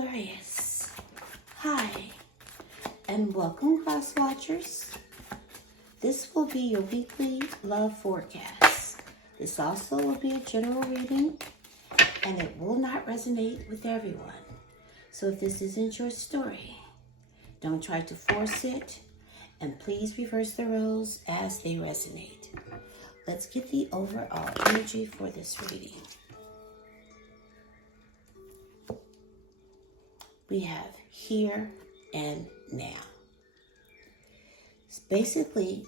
Aquarius. Hi, and welcome, cross watchers. This will be your weekly love forecast. This also will be a general reading, and it will not resonate with everyone. So if this isn't your story, don't try to force it, and please reverse the roles as they resonate. Let's get the overall energy for this reading. We have here and now. Basically,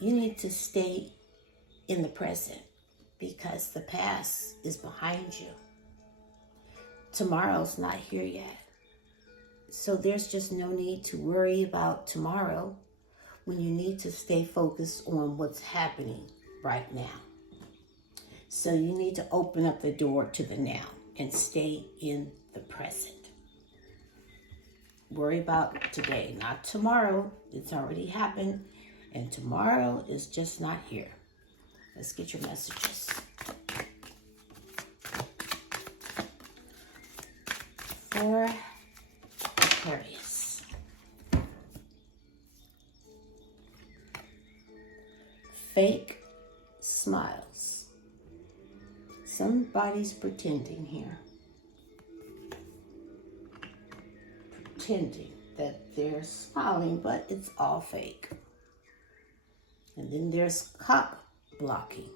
you need to stay in the present because the past is behind you. Tomorrow's not here yet. So there's just no need to worry about tomorrow when you need to stay focused on what's happening right now. So you need to open up the door to the now and stay in the present. Worry about today, not tomorrow. It's already happened, and tomorrow is just not here. Let's get your messages. For Aquarius. Fake smiles. Somebody's pretending here. Pretending that they're smiling, but it's all fake. And then there's cock blocking.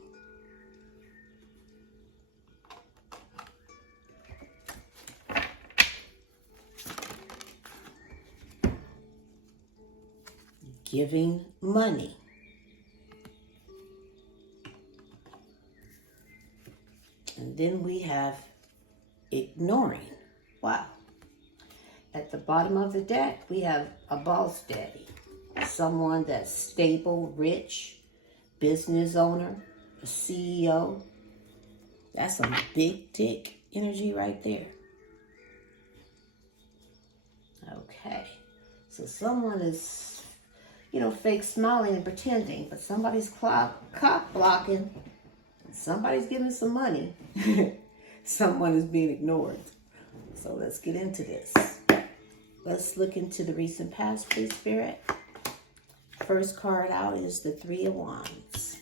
Giving money. And then we have ignoring. Wow. At the bottom of the deck, we have a boss daddy. Someone that's stable, rich, business owner, a CEO. That's some big dick energy right there. Okay. So someone is, fake smiling and pretending, but somebody's cock blocking. Somebody's giving some money. Someone is being ignored. So let's get into this. Let's look into the recent past, please, Spirit. First card out is the Three of Wands.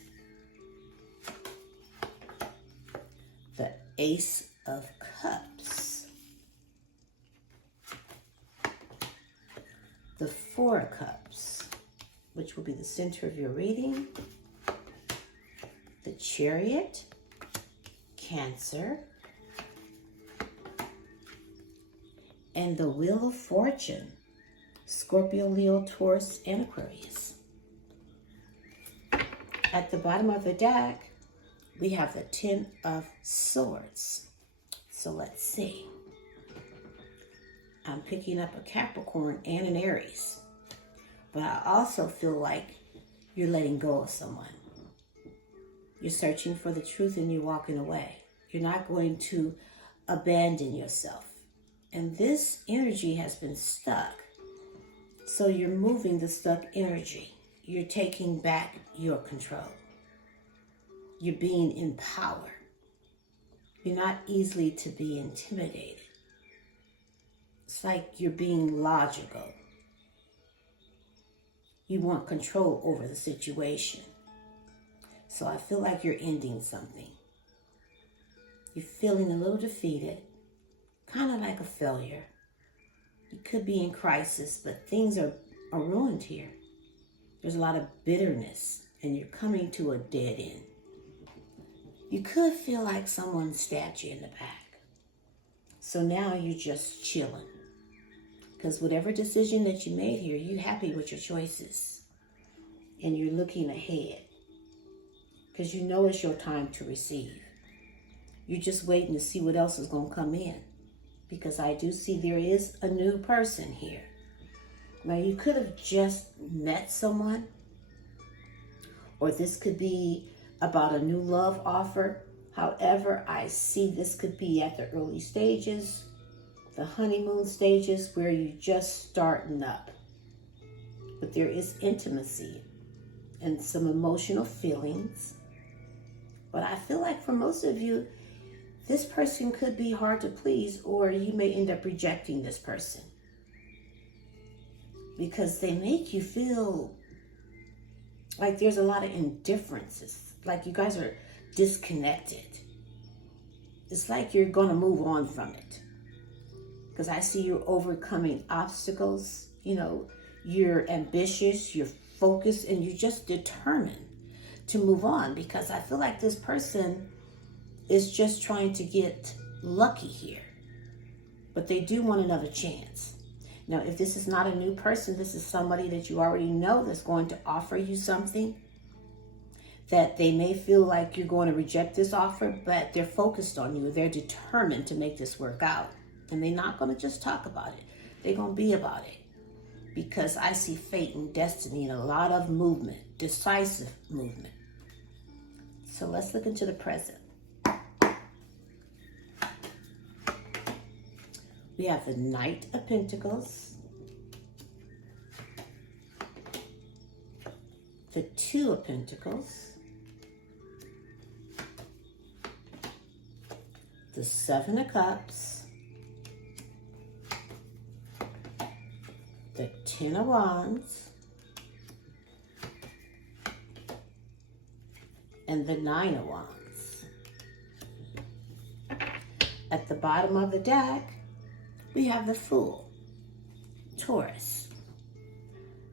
The Ace of Cups. The Four of Cups, which will be the center of your reading. The Chariot. Cancer. And the Wheel of Fortune, Scorpio, Leo, Taurus, and Aquarius. At the bottom of the deck, we have the Ten of Swords. So let's see. I'm picking up a Capricorn and an Aries. But I also feel like you're letting go of someone. You're searching for the truth and you're walking away. You're not going to abandon yourself. And this energy has been stuck. So you're moving the stuck energy. You're taking back your control. You're being in power. You're not easily to be intimidated. It's like you're being logical. You want control over the situation. So I feel like you're ending something. You're feeling a little defeated. Kind of like a failure. You could be in crisis, but things are ruined here. There's a lot of bitterness, and you're coming to a dead end. You could feel like someone stabbed you in the back. So now you're just chilling. Because whatever decision that you made here, you're happy with your choices. And you're looking ahead. Because you know it's your time to receive. You're just waiting to see what else is going to come in. Because I do see there is a new person here. Now, you could have just met someone, or this could be about a new love offer. However, I see this could be at the early stages, the honeymoon stages, where you're just starting up. But there is intimacy and some emotional feelings. But I feel like for most of you, this person could be hard to please, or you may end up rejecting this person because they make you feel like there's a lot of indifferences, like you guys are disconnected. It's like you're going to move on from it, because I see you're overcoming obstacles. You know, you're ambitious, you're focused, and you're just determined to move on, because I feel like this person is just trying to get lucky here, but they do want another chance. Now, if this is not a new person, this is somebody that you already know that's going to offer you something that they may feel like you're going to reject this offer, but they're focused on you. They're determined to make this work out. And they're not going to just talk about it. They're going to be about it. Because I see fate and destiny and a lot of movement, decisive movement. So let's look into the present. We have the Knight of Pentacles, the Two of Pentacles, the Seven of Cups, the Ten of Wands, and the Nine of Wands. At the bottom of the deck, we have the Fool, Taurus.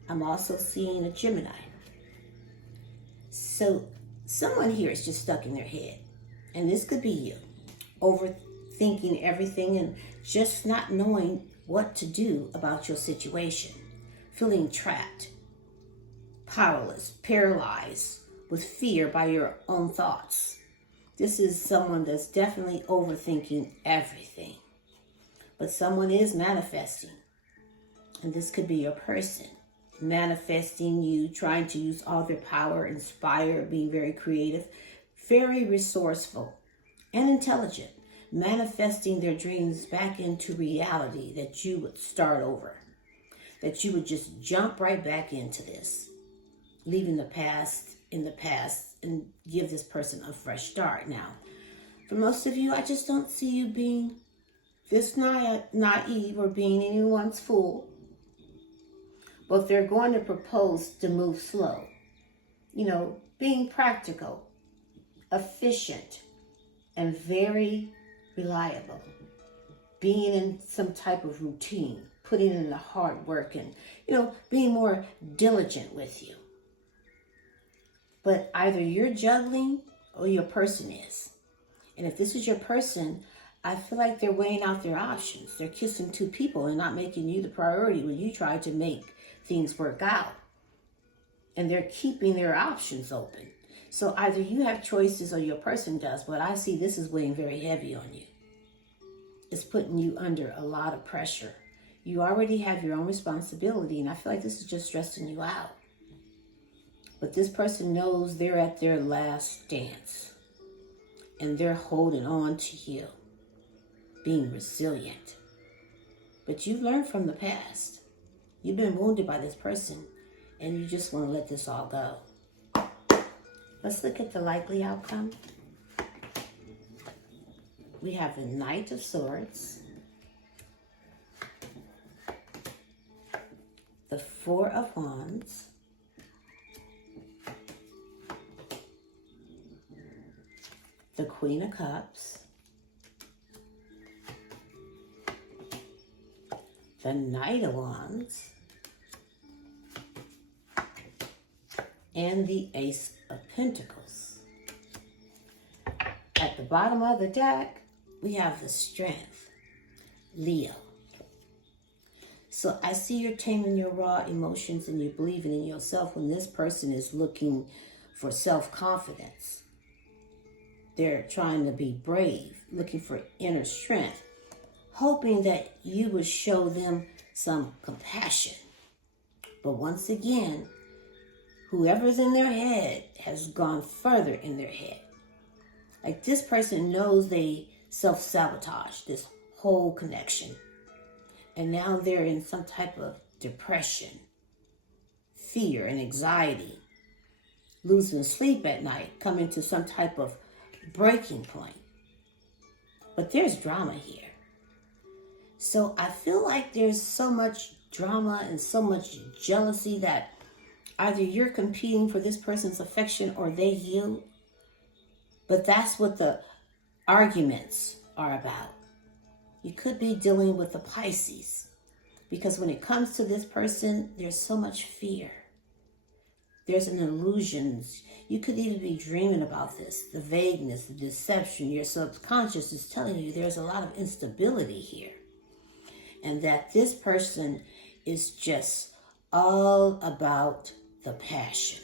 I'm also seeing a Gemini. So someone here is just stuck in their head. And this could be you, overthinking everything and just not knowing what to do about your situation. Feeling trapped, powerless, paralyzed with fear by your own thoughts. This is someone that's definitely overthinking everything. But someone is manifesting. And this could be your person. Manifesting you, trying to use all their power, inspire, being very creative, very resourceful, and intelligent. Manifesting their dreams back into reality, that you would start over. That you would just jump right back into this. Leaving the past in the past and give this person a fresh start. Now, for most of you, I just don't see you being this naive or being anyone's fool. But they're going to propose to move slow. You know, being practical, efficient, and very reliable. Being in some type of routine, putting in the hard work and, you know, being more diligent with you. But either you're juggling or your person is. And if this is your person, I feel like they're weighing out their options. They're kissing two people and not making you the priority when you try to make things work out. And they're keeping their options open. So either you have choices or your person does, but I see this is weighing very heavy on you. It's putting you under a lot of pressure. You already have your own responsibility, and I feel like this is just stressing you out. But this person knows they're at their last dance, and they're holding on to you, being resilient. But you've learned from the past. You've been wounded by this person, and you just want to let this all go. Let's look at the likely outcome. We have the Knight of Swords, the Four of Wands, the Queen of Cups, the Knight of Wands, and the Ace of Pentacles. At the bottom of the deck, we have the Strength, Leo. So I see you're taming your raw emotions and you're believing in yourself when this person is looking for self-confidence. They're trying to be brave, looking for inner strength, hoping that you would show them some compassion. But once again, whoever's in their head has gone further in their head. Like this person knows they self-sabotage this whole connection. And now they're in some type of depression, fear, and anxiety, losing sleep at night, coming to some type of breaking point. But there's drama here. So I feel like there's so much drama and so much jealousy that either you're competing for this person's affection or they you. But that's what the arguments are about. You could be dealing with the Pisces, because when it comes to this person, there's so much fear. There's an illusion. You could even be dreaming about this, the vagueness, the deception. Your subconscious is telling you there's a lot of instability here. And that this person is just all about the passion,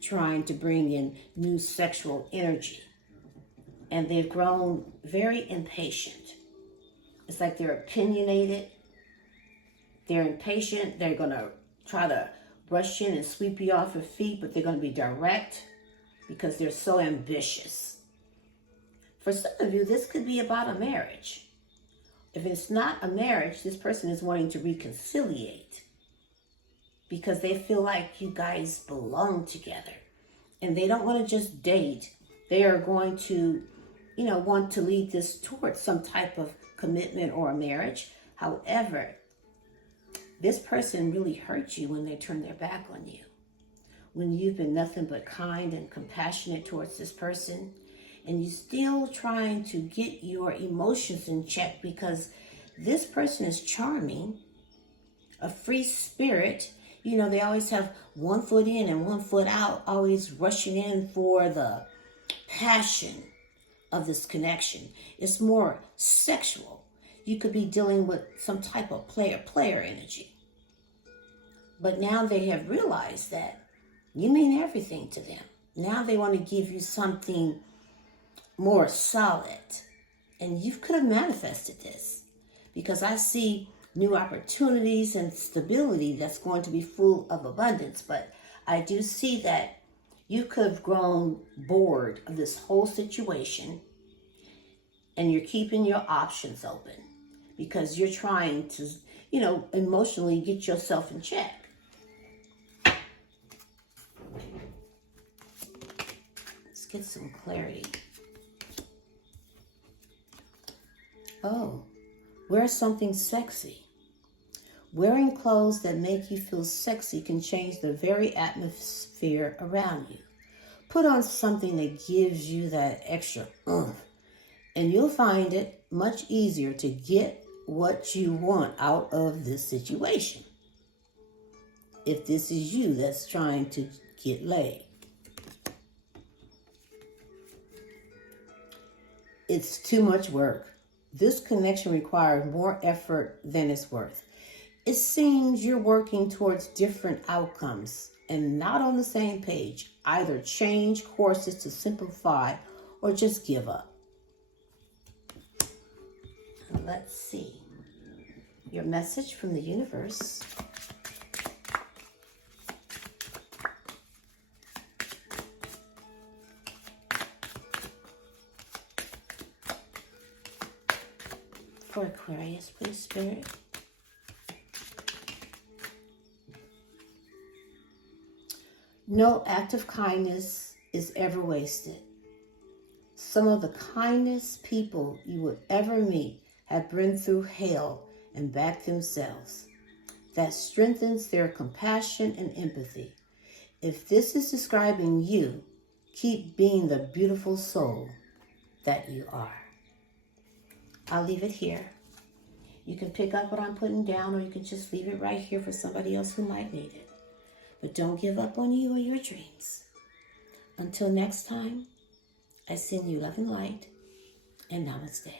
trying to bring in new sexual energy. And they've grown very impatient. It's like they're opinionated. They're impatient. They're going to try to rush in and sweep you off your feet, but they're going to be direct because they're so ambitious. For some of you, this could be about a marriage. If it's not a marriage, this person is wanting to reconciliate because they feel like you guys belong together. And they don't want to just date. They are going to, want to lead this towards some type of commitment or a marriage. However, this person really hurt you when they turn their back on you. When you've been nothing but kind and compassionate towards this person, and you're still trying to get your emotions in check because this person is charming, a free spirit. They always have one foot in and one foot out, always rushing in for the passion of this connection. It's more sexual. You could be dealing with some type of player energy. But now they have realized that you mean everything to them. Now they want to give you something more solid. And you could have manifested this, because I see new opportunities and stability that's going to be full of abundance. But I do see that you could have grown bored of this whole situation, and you're keeping your options open because you're trying to, emotionally get yourself in check. Let's get some clarity. Oh, wear something sexy. Wearing clothes that make you feel sexy can change the very atmosphere around you. Put on something that gives you that extra oomph, and you'll find it much easier to get what you want out of this situation. If this is you that's trying to get laid. It's too much work. This connection requires more effort than it's worth. It seems you're working towards different outcomes and not on the same page. Either change courses to simplify or just give up. Let's see. Your message from the universe. For Aquarius, please, Spirit. No act of kindness is ever wasted. Some of the kindest people you would ever meet have been through hell and back themselves. That strengthens their compassion and empathy. If this is describing you, keep being the beautiful soul that you are. I'll leave it here. You can pick up what I'm putting down, or you can just leave it right here for somebody else who might need it. But don't give up on you or your dreams. Until next time, I send you love and light, and namaste.